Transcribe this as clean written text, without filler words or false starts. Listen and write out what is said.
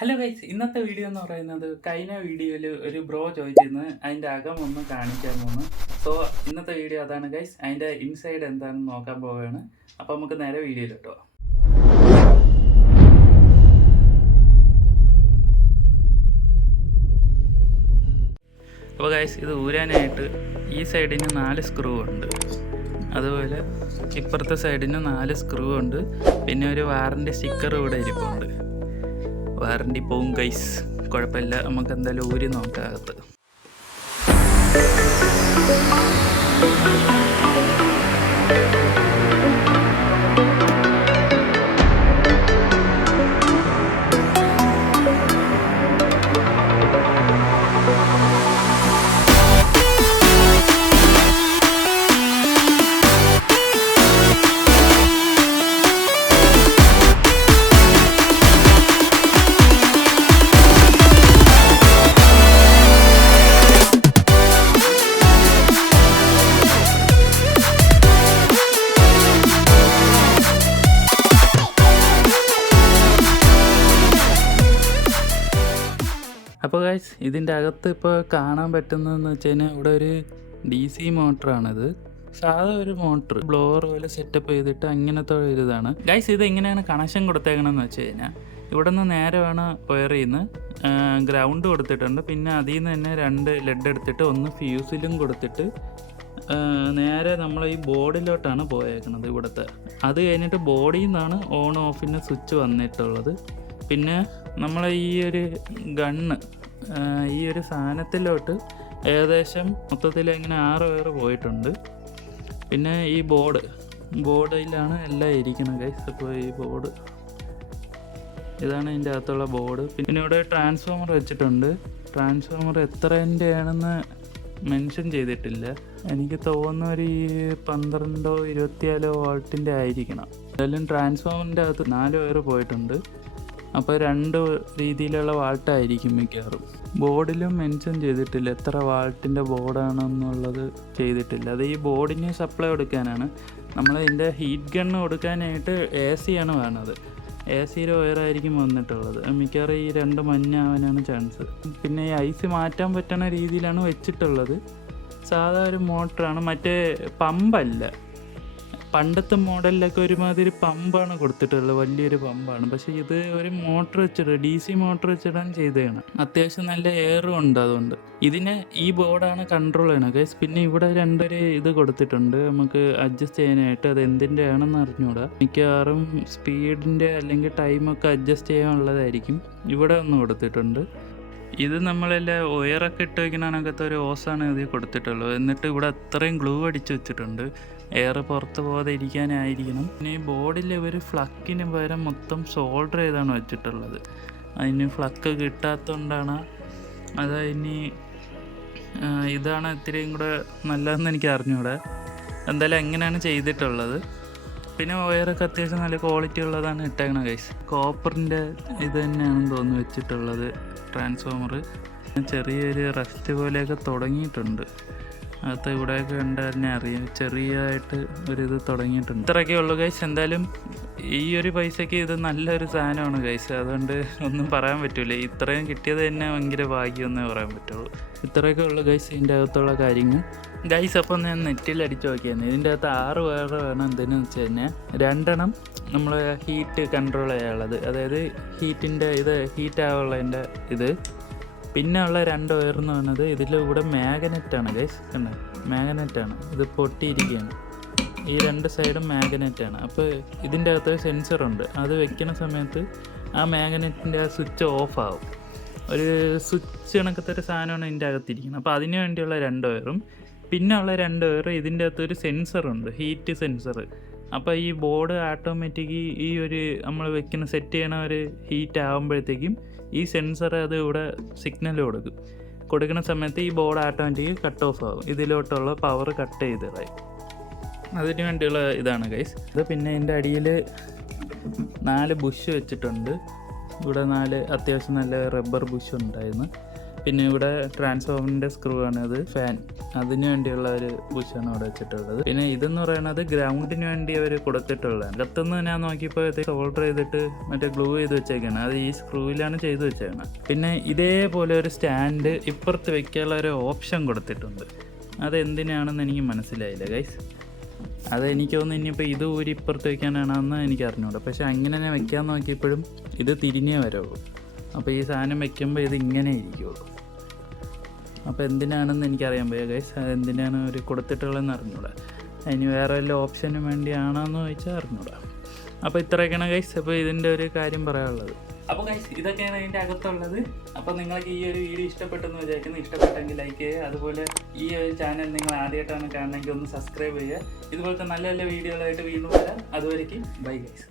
Hello guys, ഇന്നത്തെ video എന്ന് പറയുന്നത് കഴിഞ്ഞ വീഡിയോയിൽ ഒരു ബ്രോ ചോദിച്ചിരുന്നു അതിൻ്റെ അകം ഒന്ന് കാണിക്കാമെന്ന്. സോ ഇന്നത്തെ വീഡിയോ അതാണ് ഗൈസ്. അതിൻ്റെ ഇൻസൈഡ് എന്താണെന്ന് നോക്കാൻ പോവുകയാണ്. അപ്പോൾ നമുക്ക് നേരെ വീഡിയോയിലിട്ടോ. അപ്പോൾ ഗൈസ്, ഇത് ഊരാനായിട്ട് ഈ സൈഡിന് 4 സ്ക്രൂ ഉണ്ട്, അതുപോലെ ഇപ്പുറത്തെ സൈഡിന് 4 സ്ക്രൂ ഉണ്ട്. പിന്നെ ഒരു വാറണ്ടി സ്റ്റിക്കർ ഇവിടെ ഇരിപ്പുണ്ട്. വാറണ്ടി പോവും ഗൈസ്, കുഴപ്പമില്ല. നമുക്ക് എന്തായാലും ഊരി നോക്കാം അകത്ത്. അപ്പോൾ ഗൈസ്, ഇതിൻ്റെ അകത്ത് ഇപ്പോൾ കാണാൻ പറ്റുന്നതെന്ന് വെച്ച് കഴിഞ്ഞാൽ ഇവിടെ ഒരു DC മോട്ടറാണിത്. സാധാ ഒരു മോട്ടർ ബ്ലോവർ പോലെ സെറ്റപ്പ് ചെയ്തിട്ട് അങ്ങനത്തെ ഒരു ഇതാണ് ഗൈസ്. ഇത് എങ്ങനെയാണ് കണക്ഷൻ കൊടുത്തേക്കണമെന്ന് വെച്ച് കഴിഞ്ഞാൽ, ഇവിടെ നിന്ന് നേരെ വേണം വയർ ചെയ്യുന്ന ഗ്രൗണ്ട് കൊടുത്തിട്ടുണ്ട്. പിന്നെ അതിൽ നിന്ന് തന്നെ 2 ലെഡ് എടുത്തിട്ട് ഒന്ന് ഫ്യൂസിലും കൊടുത്തിട്ട് നേരെ നമ്മൾ ഈ ബോർഡിലോട്ടാണ് പോയേക്കുന്നത് ഇവിടുത്തെ. അത് കഴിഞ്ഞിട്ട് ബോഡിയിൽ നിന്നാണ് ഓൺ ഓഫിന് സ്വിച്ച് വന്നിട്ടുള്ളത്. പിന്നെ നമ്മൾ ഈ ഒരു ഗണ്ണ് ഈ ഒരു സാധനത്തിലോട്ട് ഏകദേശം മൊത്തത്തിൽ ഇങ്ങനെ 6 വയർ പോയിട്ടുണ്ട്. പിന്നെ ഈ ബോർഡിലാണ് എല്ലാം ഇരിക്കുന്നത് ഗൈസ്. അപ്പോൾ ഈ ബോർഡ് ഇതാണ് ഇതിൻ്റെ അകത്തുള്ള ബോർഡ്. പിന്നെ ഇവിടെ ട്രാൻസ്ഫോമർ വെച്ചിട്ടുണ്ട്. ട്രാൻസ്ഫോമർ എത്രേൻ്റെ ആണെന്ന് മെൻഷൻ ചെയ്തിട്ടില്ല. എനിക്ക് തോന്നുന്ന ഒരു 12 24 വോൾട്ടിൻ്റെ ആയിരിക്കണം. എന്തായാലും ട്രാൻസ്ഫോമറിൻ്റെ അകത്ത് 4 വയർ പോയിട്ടുണ്ട്. അപ്പോൾ 2 രീതിയിലുള്ള വാൾട്ടായിരിക്കും മിക്കവാറും. ബോർഡിലും മെൻഷൻ ചെയ്തിട്ടില്ല എത്ര വാൾട്ടിൻ്റെ ബോർഡാണെന്നുള്ളത് ചെയ്തിട്ടില്ല. അത് ഈ ബോർഡിന് സപ്ലൈ കൊടുക്കാനാണ്. നമ്മൾ ഇതിൻ്റെ ഹീറ്റ് ഗണ്ണ് കൊടുക്കാനായിട്ട് AC ആണ് വേണത്. AC വയറായിരിക്കും വന്നിട്ടുള്ളത്. മിക്കവാറും ഈ 2 മഞ്ഞാവാനാണ് ചാൻസ്. പിന്നെ ഈ ഐസ് മാറ്റാൻ പറ്റുന്ന രീതിയിലാണ് വെച്ചിട്ടുള്ളത്. സാധാ ഒരു മോട്ടറാണ്, മറ്റേ പമ്പല്ല. പണ്ടത്തെ മോഡലിലൊക്കെ ഒരുമാതിരി പമ്പാണ് കൊടുത്തിട്ടുള്ളത്, വലിയൊരു പമ്പാണ്. പക്ഷേ ഇത് ഒരു മോട്ടർ വെച്ചിട്ട് DC മോട്ടർ വെച്ചിട്ടാണ് ചെയ്തതാണ്. അത്യാവശ്യം നല്ല എയറും ഉണ്ട്. അതുകൊണ്ട് ഇതിന് ഈ ബോർഡാണ് കൺട്രോൾ ചെയ്യണം ഗൈസ്. പിന്നെ ഇവിടെ 2 ഇത് കൊടുത്തിട്ടുണ്ട് നമുക്ക് അഡ്ജസ്റ്റ് ചെയ്യാനായിട്ട്. അത് എന്തിൻ്റെ ആണെന്ന് അറിഞ്ഞുകൂടാ. മിക്കവാറും സ്പീഡിൻ്റെ അല്ലെങ്കിൽ ടൈമൊക്കെ അഡ്ജസ്റ്റ് ചെയ്യാനുള്ളതായിരിക്കും. ഇവിടെ ഒന്ന് കൊടുത്തിട്ടുണ്ട്. ഇത് നമ്മളെല്ലാം ഒയറൊക്കെ ഇട്ട് വയ്ക്കണക്കത്തെ ഒരു ഓസാണ് ഇതിൽ കൊടുത്തിട്ടുള്ളത്. എന്നിട്ട് ഇവിടെ അത്രയും ഗ്ലൂ അടിച്ച് വെച്ചിട്ടുണ്ട്, എയർ പുറത്ത് പോകാതെ ഇരിക്കാനായിരിക്കണം. പിന്നെ ഈ ബോർഡിൽ ഇവർ ഫ്ലക്കിന് പകരം മൊത്തം സോൾഡർ ചെയ്താണ് വെച്ചിട്ടുള്ളത്. അതിന് ഫ്ലക്ക് കിട്ടാത്തതുകൊണ്ടാണ്. ഇനി ഇതാണ് ഇത്തിരിയും കൂടെ നല്ലതെന്ന് എനിക്ക് അറിഞ്ഞൂടെ. എന്തായാലും എങ്ങനെയാണ് ചെയ്തിട്ടുള്ളത്. പിന്നെ വയറൊക്കെ അത്യാവശ്യം നല്ല ക്വാളിറ്റി ഉള്ളതാണ് ഇട്ടേക്കണം ഗൈസ്. കോപ്പറിൻ്റെ ഇത് തന്നെയാണെന്ന് തോന്നുന്നു വെച്ചിട്ടുള്ളത് ട്രാൻസ്ഫോമർ. ചെറിയൊരു റസ്റ്റ് പോലെയൊക്കെ തുടങ്ങിയിട്ടുണ്ട്. അകത്ത് ഇവിടെയൊക്കെ ഉണ്ടായിരുന്നെ അറിയാം, ചെറിയതായിട്ട് ഒരിത് തുടങ്ങിയിട്ടുണ്ട്. ഇത്രയൊക്കെ ഉള്ളൂ ഗൈസ്. എന്തായാലും ഈ ഒരു പൈസയ്ക്ക് ഇത് നല്ലൊരു സാധനമാണ് ഗൈസ്. അതുകൊണ്ട് ഒന്നും പറയാൻ പറ്റില്ല. ഇത്രയും കിട്ടിയത് തന്നെ ഭയങ്കര ഭാഗ്യമെന്നേ പറയാൻ പറ്റുള്ളൂ. ഇത്രയൊക്കെ ഉള്ളൂ ഗൈസ് ഇതിൻ്റെ അകത്തുള്ള കാര്യങ്ങൾ ഗൈസ്. അപ്പോൾ ഞാൻ നെറ്റിൽ അടിച്ച് നോക്കിയായിരുന്നു. ഇതിൻ്റെ അകത്ത് 6 വയർ വേണം. എന്തിനെന്ന് വെച്ച് കഴിഞ്ഞാൽ 2 എണ്ണം നമ്മൾ ഹീറ്റ് കൺട്രോൾ ചെയ്യാനുള്ളത്, അതായത് ഹീറ്റിൻ്റെ ഇത് ഹീറ്റ് ആവുള്ളതിൻ്റെ ഇത്. പിന്നെ ഉള്ള 2 വയർ എന്ന് പറയുന്നത് ഇതിലൂടെ മാഗ്നറ്റാണ് ഗൈസ്. കണ്ടോ, മാഗ്നറ്റാണ്. ഇത് പൊട്ടിയിരിക്കുകയാണ്. ഈ 2 സൈഡും മാഗ്നറ്റാണ്. അപ്പോൾ ഇതിൻ്റെ അകത്തൊരു സെൻസറുണ്ട്. അത് വെക്കുന്ന സമയത്ത് ആ മാഗ്നറ്റിൻ്റെ ആ സ്വിച്ച് ഓഫ് ആവും. ഒരു സ്വിച്ച് കണക്കത്തെ ഒരു സാധനമാണ് ഇതിൻ്റെ അകത്തിരിക്കുന്നത്. അപ്പോൾ അതിന് വേണ്ടിയുള്ള 2 വയറും പിന്നെ ഉള്ള 2 വയർ ഇതിൻ്റെ അകത്തൊരു സെൻസറുണ്ട്, ഹീറ്റ് സെൻസർ. അപ്പോൾ ഈ ബോർഡ് ഓട്ടോമാറ്റിക് ഈ ഒരു നമ്മൾ വെക്കുന്ന സെറ്റ് ചെയ്യണ ഒരു ഹീറ്റ് ആകുമ്പോഴത്തേക്കും ഈ സെൻസർ അത് ഇവിടെ സിഗ്നൽ കൊടുക്കുന്ന സമയത്ത് ഈ ബോർഡ് ഓട്ടോമാറ്റിക് കട്ട് ഓഫ് ആകും. ഇതിലോട്ടുള്ള പവർ കട്ട് ചെയ്തതായി. അതിന് വേണ്ടിയുള്ള ഇതാണ് ഗൈസ് ഇത്. പിന്നെ ഇതിൻ്റെ അടിയിൽ 4 ബുഷ് വെച്ചിട്ടുണ്ട്. ഇവിടെ 4 അത്യാവശ്യം നല്ല റബ്ബർ ബുഷ് ഉണ്ടായിരുന്നു. പിന്നെ ഇവിടെ ട്രാൻസ്ഫോമറിൻ്റെ സ്ക്രൂ ആണ്, അത് ഫാൻ, അതിന് വേണ്ടിയുള്ള ഒരു ബുഷാണ് അവിടെ വെച്ചിട്ടുള്ളത്. പിന്നെ ഇതെന്ന് പറയുന്നത് ഗ്രൗണ്ടിന് വേണ്ടി അവർ കൊടുത്തിട്ടുള്ളതാണ്. അകത്തുനിന്ന് ഞാൻ നോക്കിയപ്പോൾ ഇത് സോൾഡർ ചെയ്തിട്ട് മറ്റേ ഗ്ലൂ ചെയ്ത് വെച്ചേക്കാണ്, അത് ഈ സ്ക്രൂവിലാണ് ചെയ്ത് വെച്ചേക്കുന്നത്. പിന്നെ ഇതേപോലെ ഒരു സ്റ്റാൻഡ് ഇപ്പുറത്ത് വെക്കാനുള്ള ഒരു ഓപ്ഷൻ കൊടുത്തിട്ടുണ്ട്. അതെന്തിനാണെന്ന് എനിക്ക് മനസ്സിലായില്ല ഗൈസ്. അതെനിക്ക് തോന്നുന്നു ഇനിയിപ്പോൾ ഇത് ഊരി ഇപ്പുറത്ത് വെക്കാനാണെന്ന് എനിക്ക് അറിഞ്ഞൂടാ. പക്ഷെ അങ്ങനെ ഞാൻ വെക്കാൻ നോക്കിയപ്പോഴും ഇത് തിരിഞ്ഞേ വരുള്ളൂ. അപ്പോൾ ഈ സാധനം വെക്കുമ്പോൾ ഇത് ഇങ്ങനെ ഇരിക്കുള്ളൂ. അപ്പോൾ എന്തിനാണെന്ന് എനിക്കറിയാൻ പോയ ഗൈസ്, അതെന്തിനാണ് അവർ കൊടുത്തിട്ടുള്ളതെന്ന് അറിഞ്ഞൂടാ. അതിന് വേറെ വല്ല ഓപ്ഷനും വേണ്ടിയാണോയെന്ന് ചോദിച്ചാൽ അറിഞ്ഞൂടാ. അപ്പോൾ ഇത്രയൊക്കെയാണ് ഗൈസ് അപ്പോൾ ഇതിൻ്റെ ഒരു കാര്യം പറയാനുള്ളത്. അപ്പോൾ ഗൈസ് ഇതൊക്കെയാണ് ഇതിൻ്റെ അകത്തുള്ളത്. അപ്പോൾ നിങ്ങൾക്ക് ഈ ഒരു വീഡിയോ ഇഷ്ടപ്പെട്ടെന്ന് വിചാരിക്കുന്നു. ഇഷ്ടപ്പെട്ടെങ്കിൽ ലൈക്ക് ചെയ്യുക. അതുപോലെ ഈ ഒരു ചാനൽ നിങ്ങൾ ആദ്യമായിട്ടാണ് കാണണമെങ്കിൽ ഒന്ന് സബ്സ്ക്രൈബ് ചെയ്യുക. ഇതുപോലത്തെ നല്ല നല്ല വീഡിയോകളായിട്ട് വീണ്ടും വരാം. അതുവരേക്കും ബൈ ഗൈസ്.